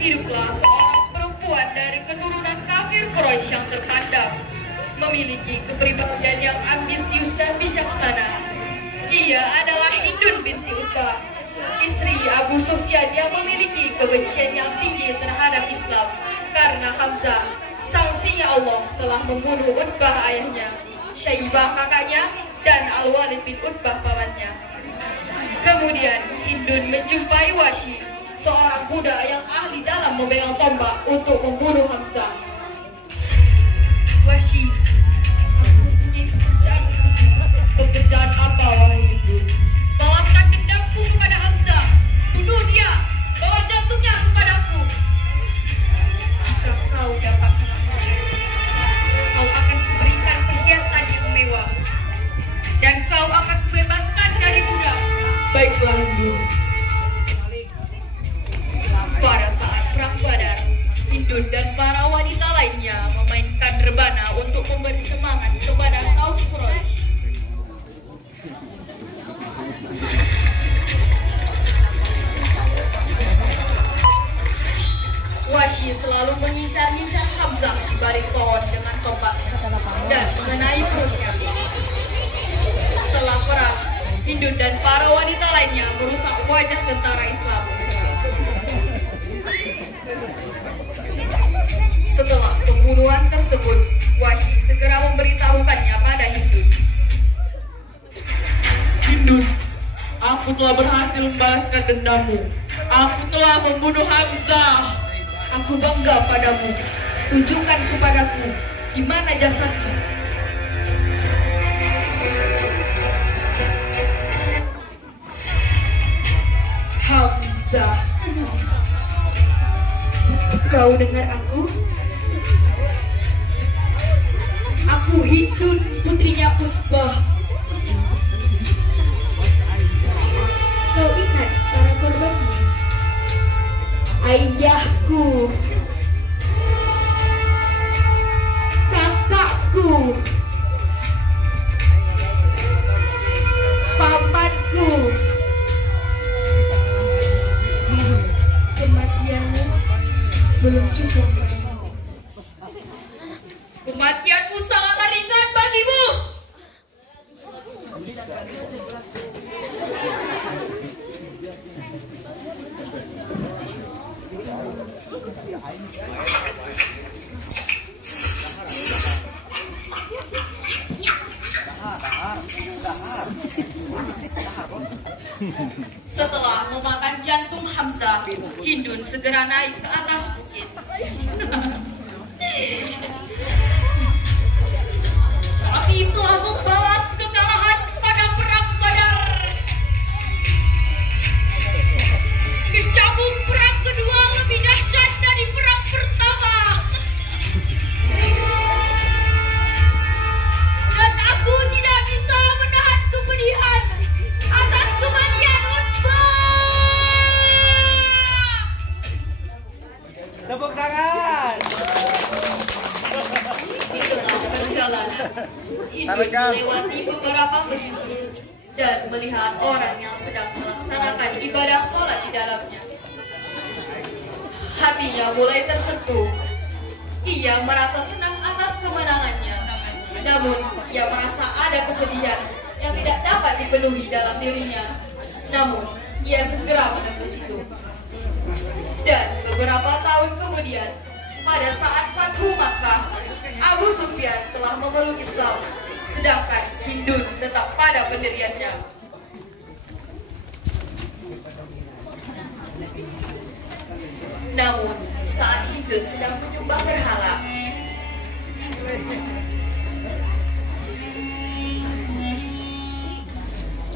hiduplah seorang perempuan dari keturunan kafir Quraisy yang terpandang, memiliki kepribadian yang ambisius dan bijaksana. Ia adalah Hindun binti Utbah, istri Abu Sufyan yang memiliki kebencian yang tinggi terhadap Islam karena Hamzah, sang singa Allah, telah membunuh Utbah ayahnya, Syaibah kakaknya, dan Al-Walid bin Utbah pamannya. Kemudian Hindun menjumpai Wahsy, seorang budak yang ahli dalam memegang tombak untuk membunuh Hamzah. Wahsy, aku punya pekerjaan. Pekerjaan apa, wahai Hindun? Balaskan dendamku kepada Hamzah. Bunuh dia. Bawa jantungnya kepadaku. Jika kau dapat melakukannya, kau akan kuberikan perhiasan yang mewah, dan kau akan kubebaskan dari budak. Baiklah, Hindun. Pada saat perang Badar, Hindun dan para wanita lainnya memainkan rebana untuk memberi semangat kepada kaum Quraisy. Wahsy selalu mengincar-incar Hamzah di balik pohon dengan tombaknya dan mengenai perutnya. Setelah perang, Hindun dan para wanita lainnya merusak wajah tentara Islam. Setelah pembunuhan tersebut, Wahsy segera memberitahukannya pada Hindun. Hindun, aku telah berhasil membalaskan dendammu. Aku telah membunuh Hamzah. Aku bangga padamu. Tunjukkan kepadaku di mana jasadmu. Hamzah, kau dengar aku? Aku Hindun, putrinya Utbah. Kau ingat para korbanmu? Ayahku, kakakku, pamanku. Kematianmu belum cukup. Kematianmu sangatlah ringan bagimu. Setelah memakan jantung Hamzah, Hindun segera naik ke atas bukit. Kami telah membalas kekalahan pada perang Badar. Kecambuk perang kedua lebih dahsyat dari perang pertama. Dan aku tidak bisa menahan kepedihan atas kematian Utbah. Tepuk tangan. Itulah perjalanan. Hindun melewati beberapa masjid dan melihat orang yang sedang melaksanakan ibadah sholat di dalamnya. Hatinya mulai tersentuh. Ia merasa senang atas kemenangannya. Namun, ia merasa ada kesedihan yang tidak dapat dipenuhi dalam dirinya. Namun, ia segera menembus itu. Dan beberapa tahun kemudian, pada saat Fathu Makkah, Abu Sufyan telah memeluk Islam, sedangkan Hindun tetap pada pendiriannya. Namun, saat Hindun sedang menyembah berhala,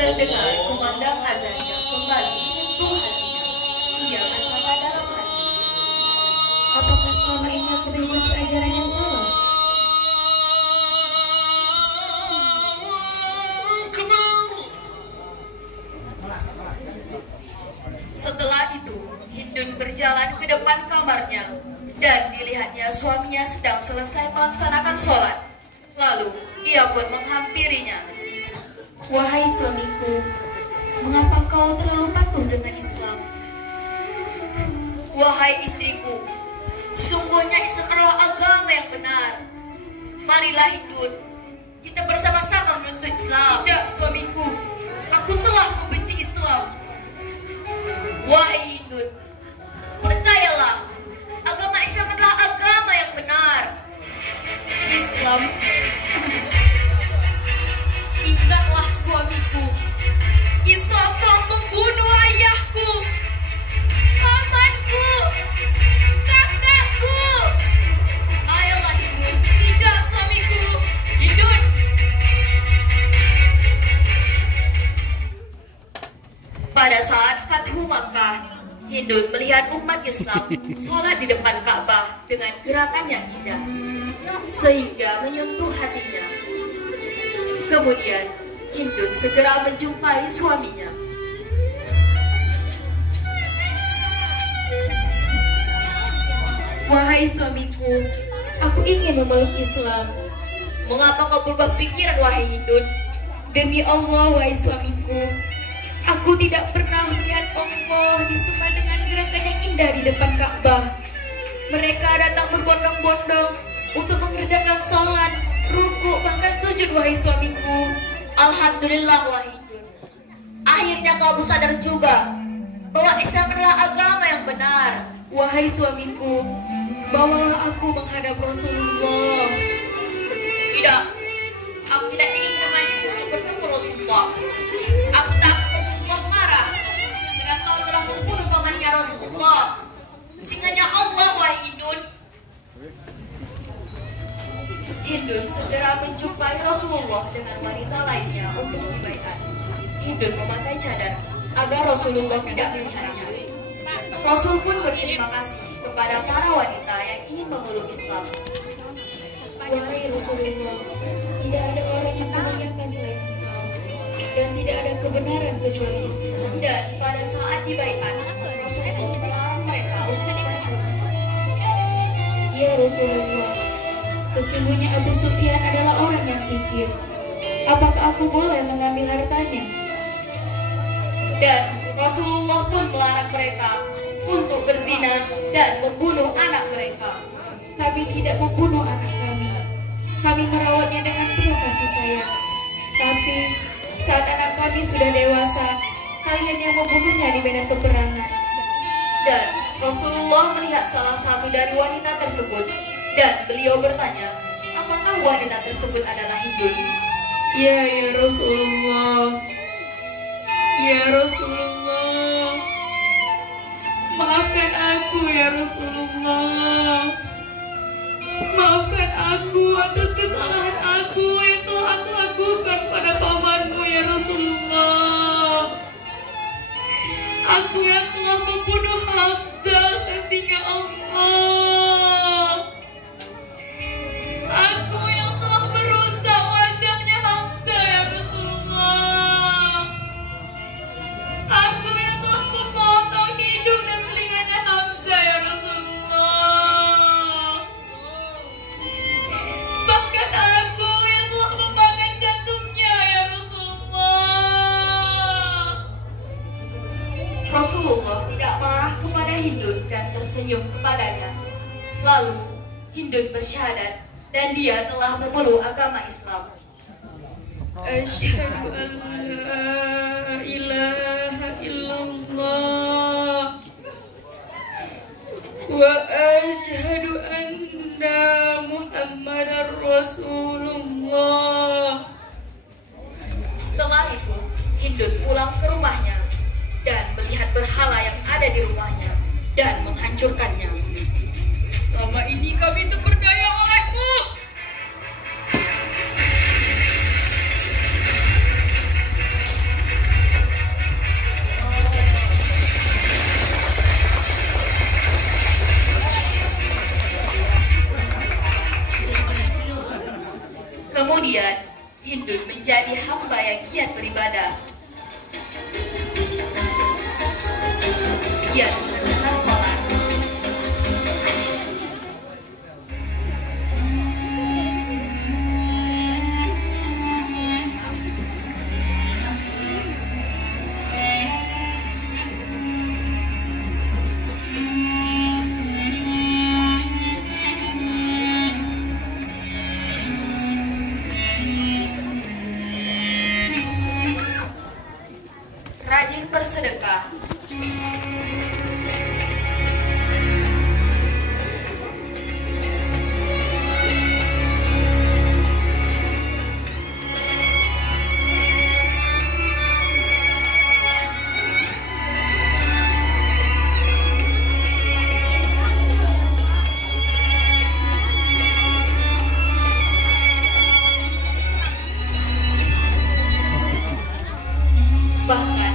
terdengar kumandang azan yang kembali menyentuh hatinya. Ia berkata dalam hati, apakah selama ini aku mengikuti ajaran yang salah? Setelah itu, Hindun berjalan ke depan kamarnya dan dilihatnya suaminya sedang selesai melaksanakan sholat. Lalu, ia pun menghampirinya. Wahai suamiku, mengapa kau terlalu patuh dengan Islam? Wahai istriku, sesungguhnya Islam adalah agama yang benar. Marilah Hindun, kita bersama-sama menuntut Islam. Tidak, suamiku, aku telah membenci Islam. Wahai Hindun, percayalah, agama Islam adalah agama yang benar. Islam. Ingatlah suamiku, Islam telah membunuh ayahku, pamanku, kakakku. Ayolah Hindun. Tidak, suamiku. Hindun. Pada saat Fathu Makkah, Hindun melihat umat Islam sholat di depan Ka'bah dengan gerakan yang indah, sehingga menyentuh hatinya. Kemudian Hindun segera menjumpai suaminya. Wahai suamiku, aku ingin memeluk Islam. Mengapa kau berubah pikiran, wahai Hindun? Demi Allah, wahai suamiku, aku tidak pernah melihat Allah disembah dengan gerakan yang indah di depan Ka'bah. Mereka datang berbondong-bondong untuk mengerjakan sholat, ruku, bahkan sujud, wahai suamiku. Alhamdulillah, wahai Hindun. Akhirnya kamu sadar juga bahwa Islam adalah agama yang benar. Wahai suamiku, bawalah aku menghadap Rasulullah. Tidak, aku tidak ingin mengajak untuk bertemu Rasulullah. Aku takut Rasulullah marah karena kau telah membunuh pamannya Rasulullah, singanya Allah, wahai Hindun. Hindun segera menjumpai Rasulullah dengan wanita lainnya untuk dibaiat. Hindun memakai cadar agar Rasulullah tidak melihatnya. Rasul pun berterima kasih kepada para wanita yang ingin memeluk Islam. Wahai Rasulullah, tidak ada orang yang kebanyakan selain engkau, dan tidak ada kebenaran kecuali Islam. Dan pada saat dibaiat, Rasulullah melarang mereka untuk mencuri. Ya Rasulullah, sesungguhnya Abu Sufyan adalah orang yang kikir. Apakah aku boleh mengambil hartanya? Dan Rasulullah pun melarang mereka untuk berzina dan membunuh anak mereka. Kami tidak membunuh anak kami. Kami merawatnya dengan penuh kasih sayang. Tapi saat anak kami sudah dewasa, kalian yang membunuhnya di medan peperangan. Dan Rasulullah melihat salah satu dari wanita tersebut, dan beliau bertanya, apakah wanita tersebut adalah Hindun? Ya Rasulullah. Ya Rasulullah. Maafkan aku ya Rasulullah. Maafkan aku atas kesalahan aku yang telah aku lakukan pada pamanmu ya Rasulullah. Aku yang telah membunuh Hamzah sesingga Allah. Aku yang telah merusak wajahnya Hamzah ya Rasulullah. Aku yang telah memotong hidung dan telinganya Hamzah ya Rasulullah. Bahkan aku yang telah memakan jantungnya ya Rasulullah. Rasulullah tidak marah kepada Hindun dan tersenyum kepadanya. Lalu Hindun bersyahadat dan dia telah memeluk agama Islam. Asyhadu an la ilaha illallah wa asyhadu anna Muhammadar Rasulullah. Setelah itu Hindun pulang ke rumahnya dan melihat berhala yang ada di rumahnya dan menghancurkannya. Selama ini kami terperdaya olehmu. Kemudian Hindun menjadi hamba yang giat beribadah. Giat menunaikan sholat. rajin bersedekah. Bahkan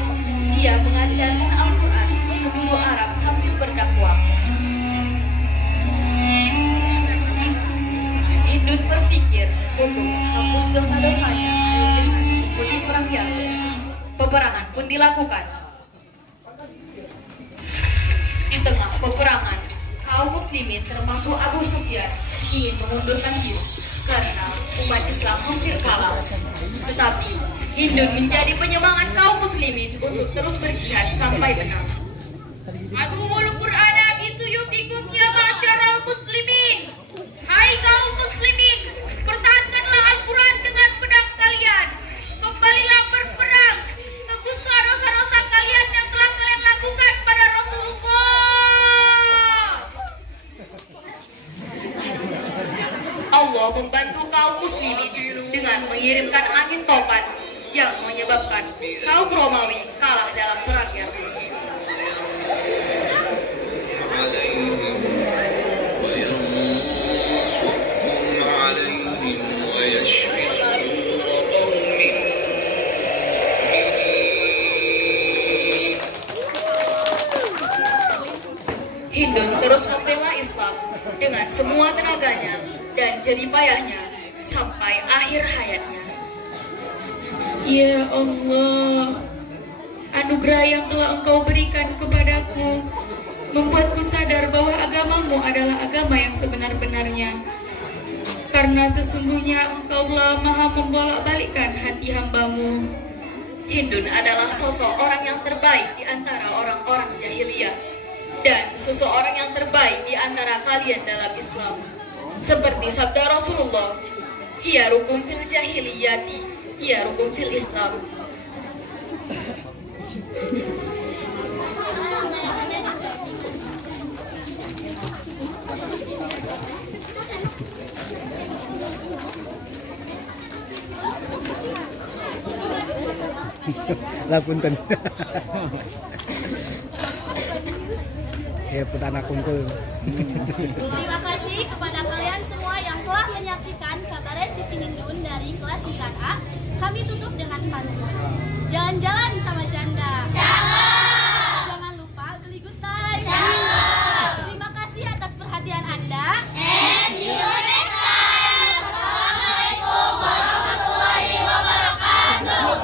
ia mengajarkan Al-Quran ke penduduk Arab sambil berdakwah. Hindun berpikir untuk menghapus dosa-dosanya dengan mengikuti perang Yarmuk. Peperangan pun dilakukan. Di tengah peperangan, kaum muslimin termasuk Abu Sufyan ingin mengundurkan diri karena umat Islam hampir kalah. Tetapi Hindun menjadi penyemangat kaum muslimin untuk terus berjihad sampai menang. Adul Qur'ana bisuyufikum ya ma'syaral muslimin. Hai kaum muslimin, pertahankanlah Al-Quran dengan pedang kalian. Kembalilah berperang, tebuslah dosa-dosa kalian yang telah kalian lakukan pada Rasulullah. Allah membantu kaum muslimin dengan mengirimkan angin topan yang menyebabkan kaum Romawi kalah dalam perang Yarmuk. Hindun terus membela Islam dengan semua tenaganya dan jerih payahnya sampai akhir hayatnya. Ya Allah, anugerah yang telah Engkau berikan kepadaku membuatku sadar bahwa agamamu adalah agama yang sebenar-benarnya. Karena sesungguhnya Engkaulah maha membolak-balikkan hati hambamu. Hindun adalah sosok orang yang terbaik di antara orang-orang jahiliyah dan seseorang yang terbaik di antara kalian dalam Islam. Seperti sabda Rasulullah, "Ia rukun fil jahiliyati, ia rukun fil Islam." Lapunten. Ya putana kungkul. Terima kasih kepada kalian semua yang telah menyaksikan kabaret Siti Hindun dari kelas 9A. Kami tutup dengan pantun. Jalan-jalan sama janda. Jangan lupa beli good time. Terima kasih atas perhatian Anda. And see you next time. Assalamualaikum warahmatullahi wabarakatuh.